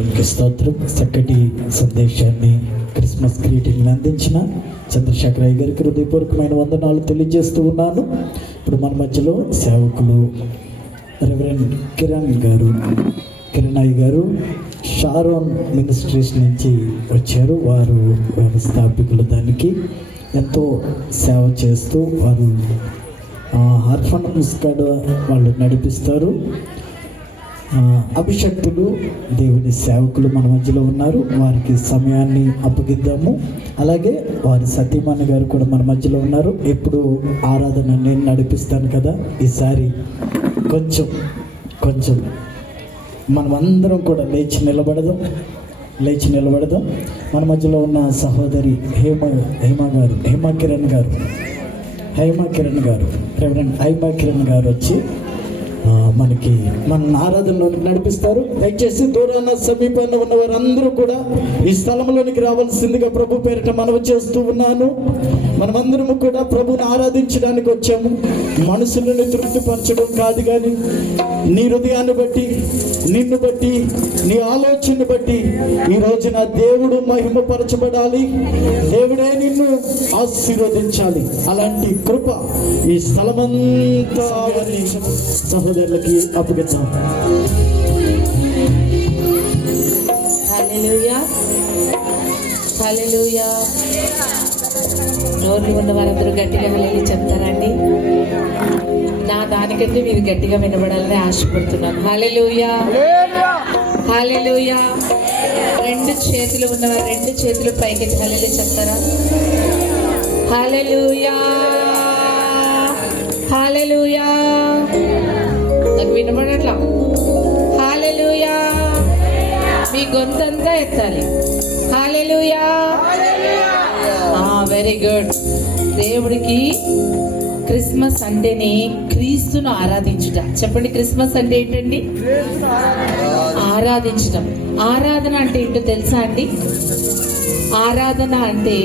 దేవునికి స్తోత్రం చక్కటి సందేశాన్ని క్రిస్మస్ గ్రీటింగ్ అందించిన చంద్రశేఖర్ గారికి హృదయపూర్వకమైన వందనాలు తెలియజేస్తూ ఉన్నాను. ఇప్పుడు మన మధ్యలో సేవకులు రెవరెండ్ కిరణ్ గారు. కిరణయ్య గారు షారోన్ మినిస్ట్రీస్ నుంచి వచ్చారు. వారు వ్యవస్థాపికులు దానికి ఎంతో సేవ చేస్తూ వారు హార్ఫన్ ముస్కాడ్ వాళ్ళు నడిపిస్తారు. అభిషక్తులు దేవుని సేవకులు మన మధ్యలో ఉన్నారు. వారికి సమయాన్ని అప్పగిద్దాము. అలాగే వారి సతీమణి గారు కూడా మన మధ్యలో ఉన్నారు. ఎప్పుడు ఆరాధన నేను నడిపిస్తాను కదా. ఈసారి కొంచెం కొంచెం మనం అందరం కూడా లేచి నిలబడదాం. లేచి నిలబడదాం. మన మధ్యలో ఉన్న సహోదరి హేమ హేమ గారు హేమ కిరణ్ గారు హైమా కిరణ్ గారు రెవరెండ్ హైమా కిరణ్ గారు వచ్చి మనకి మన ఆరాధనలోనికి నడిపిస్తారు. దయచేసి దూరాన సమీపాన ఉన్న వారందరూ కూడా ఈ స్థలంలోనికి రావాల్సిందిగా ప్రభు పేరిట మనవి చేస్తూ ఉన్నాను. మనమందరము కూడా ప్రభుని ఆరాధించడానికి వచ్చాము. మనసులను తృప్తిపరచడం కాదు కానీ నీ హృదయాన్ని బట్టి నిన్ను బట్టి నీ ఆలోచనని బట్టి ఈ రోజున దేవుడు మహిమపరచబడాలి దేవుడే నిన్ను ఆశీర్వదించాలి అలాంటి కృప ఈ స్థలమంతా సహోదరులకి అప్పగిద్దాం Hallelujah. Hallelujah. నోరు ఉన్న వారందరూ గట్టిగా వెళ్ళి చెప్తారండి. నా దానికంటే మీరు గట్టిగా వినబడాలని ఆశపడుతున్నాను. హాలెలుయా హాలెలుయా రెండు చేతులు ఉన్నవారు రెండు చేతులు పైకి హాలెలు చెప్తారా? హాలెలుయా హాలెలుయా నాకు వినబడట్లా? హాలెలుయా మీ గొంతంతా ఎత్తాలి. Hallelujah very good. దేవుడికి క్రిస్మస్ అంటేనే క్రీస్తును ఆరాధించుట. చెప్పండి క్రిస్మస్ అంటే ఏంటండి? ఆరాధించడం ఆరాధన అంటే ఏంటో తెలుసా అండి? ఆరాధన అంటే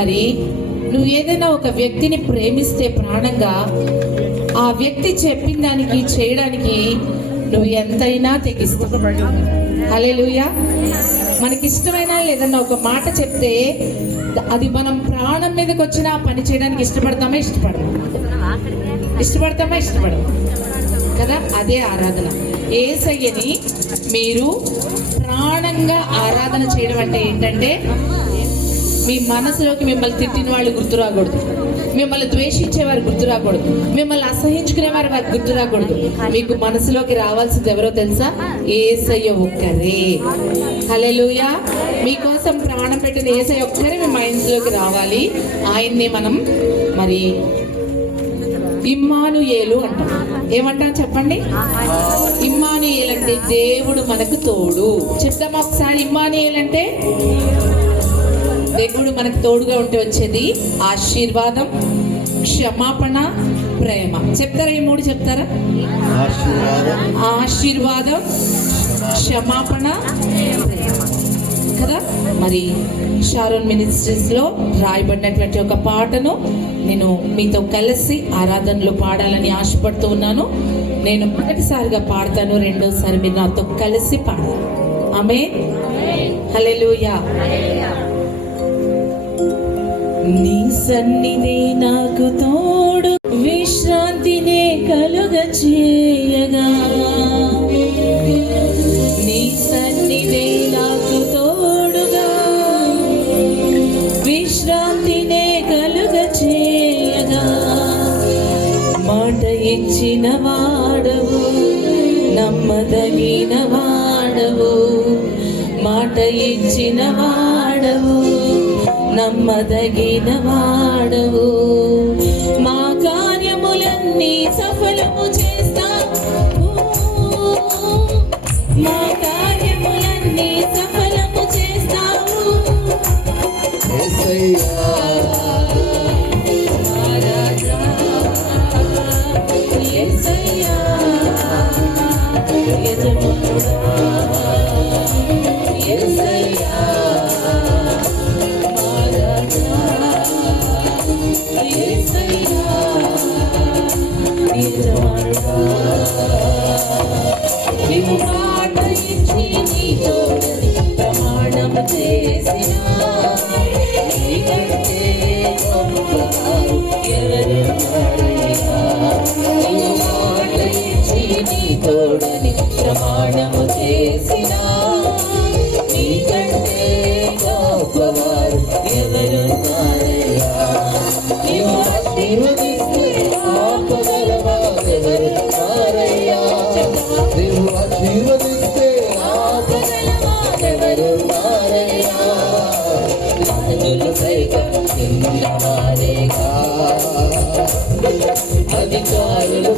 మరి నువ్వు ఏదైనా ఒక వ్యక్తిని ప్రేమిస్తే ప్రాణంగా ఆ వ్యక్తి చెప్పిన దానికి చేయడానికి నువ్వు ఎంతైనా తెగిస్తావు. హల్లెలూయా. మనకి ఇష్టమైన ఏదన్నా ఒక మాట చెప్తే అది మనం ప్రాణం మీదకి వచ్చిన పని చేయడానికి ఇష్టపడతామా ఇష్టపడము? ఇష్టపడతామా ఇష్టపడము? కదా? అదే ఆరాధన. ఏసయ్యని మీరు ప్రాణంగా ఆరాధన చేయడం అంటే ఏంటంటే మీ మనసులోకి మిమ్మల్ని తిట్టిన వాళ్ళు గుర్తు రాకూడదు. మిమ్మల్ని ద్వేషించేవారు గుర్తు రాకూడదు. మిమ్మల్ని అసహించుకునేవారు వారు గుర్తు రాకూడదు. మీకు మనసులోకి రావాల్సింది ఎవరో తెలుసా? ఏసయ్య ఒక్కరే. హలెలుయా మీకోసం ప్రాణం పెట్టిన ఏసయ్య ఒక్కరే మీ మైండ్స్లోకి రావాలి. ఆయన్ని మనం మరి ఇమ్మానుయేలు అంటాం. ఏమంటాం చెప్పండి? ఇమ్మానుయేల్ అంటే దేవుడు మనకు తోడు. చెప్తాం ఒకసారి ఇమ్మానుయేల్ అంటే దేవుడు మనకు తోడుగా ఉంటే వచ్చేది ఆశీర్వాదం క్షమాపణ ప్రేమ. చెప్తారా ఈ మూడు చెప్తారా? ఆశీర్వాదం ఆశీర్వాదం క్షమాపణ ప్రేమ. కదా? మరి షారోన్ మినిస్ట్రీస్లో రాయబడినటువంటి ఒక పాటను నేను మీతో కలిసి ఆరాధనలో పాడాలని ఆశపడుతూ ఉన్నాను. నేను మొదటిసారిగా పాడతాను రెండోసారి మీరు నాతో కలిసి పాడాలి. ఆమె హల్లెలూయా. నీ సన్నిధి నాకు తోడు విశ్రాంతినే కలుగ చేయగా. నీ సన్నిధి నాకు తోడుగా విశ్రాంతినే కలుగ చేయగా. మాట ఇచ్చిన వాడవు నమ్మదగిన వాడవు మాట ఇచ్చిన వాడవు. నమ్మదగిన వాడవు మా కార్యములన్నీ సఫలము చే причины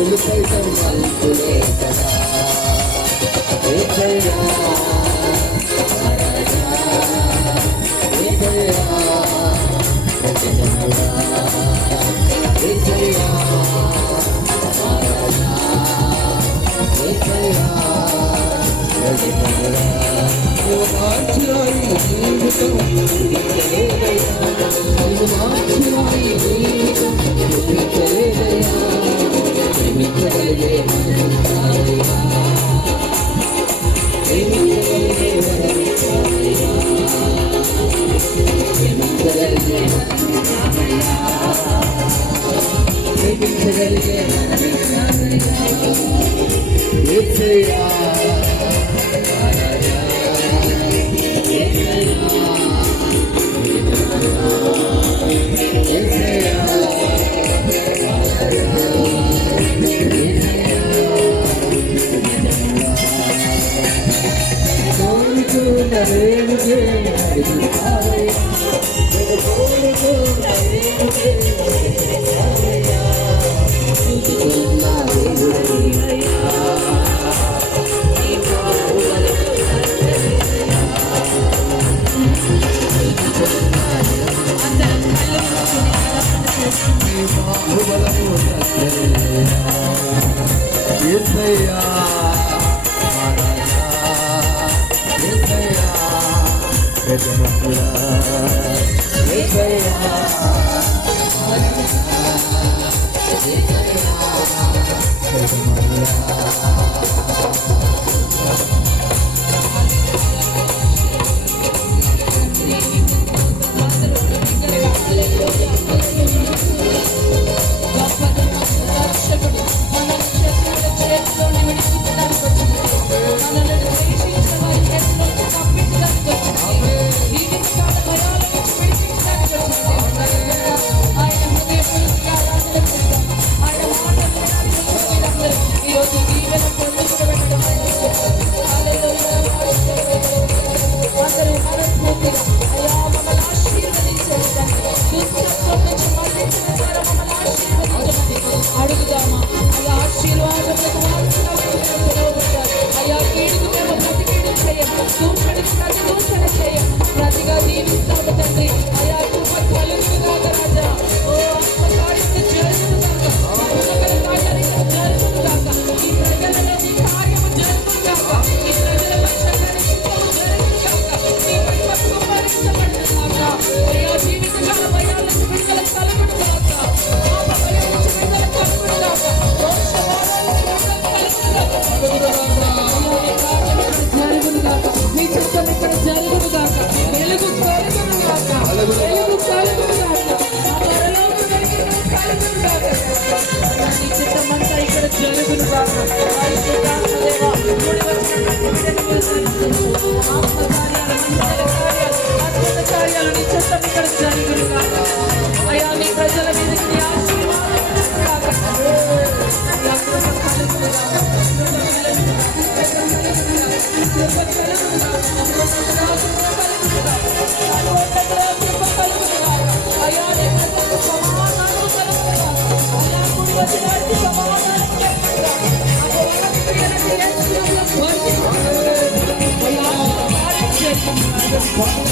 అధికారులు సైతం మల్పులే ఏసయ్యా ఏసయ్యా ఏసయ్యా జీవితం Thank you. What?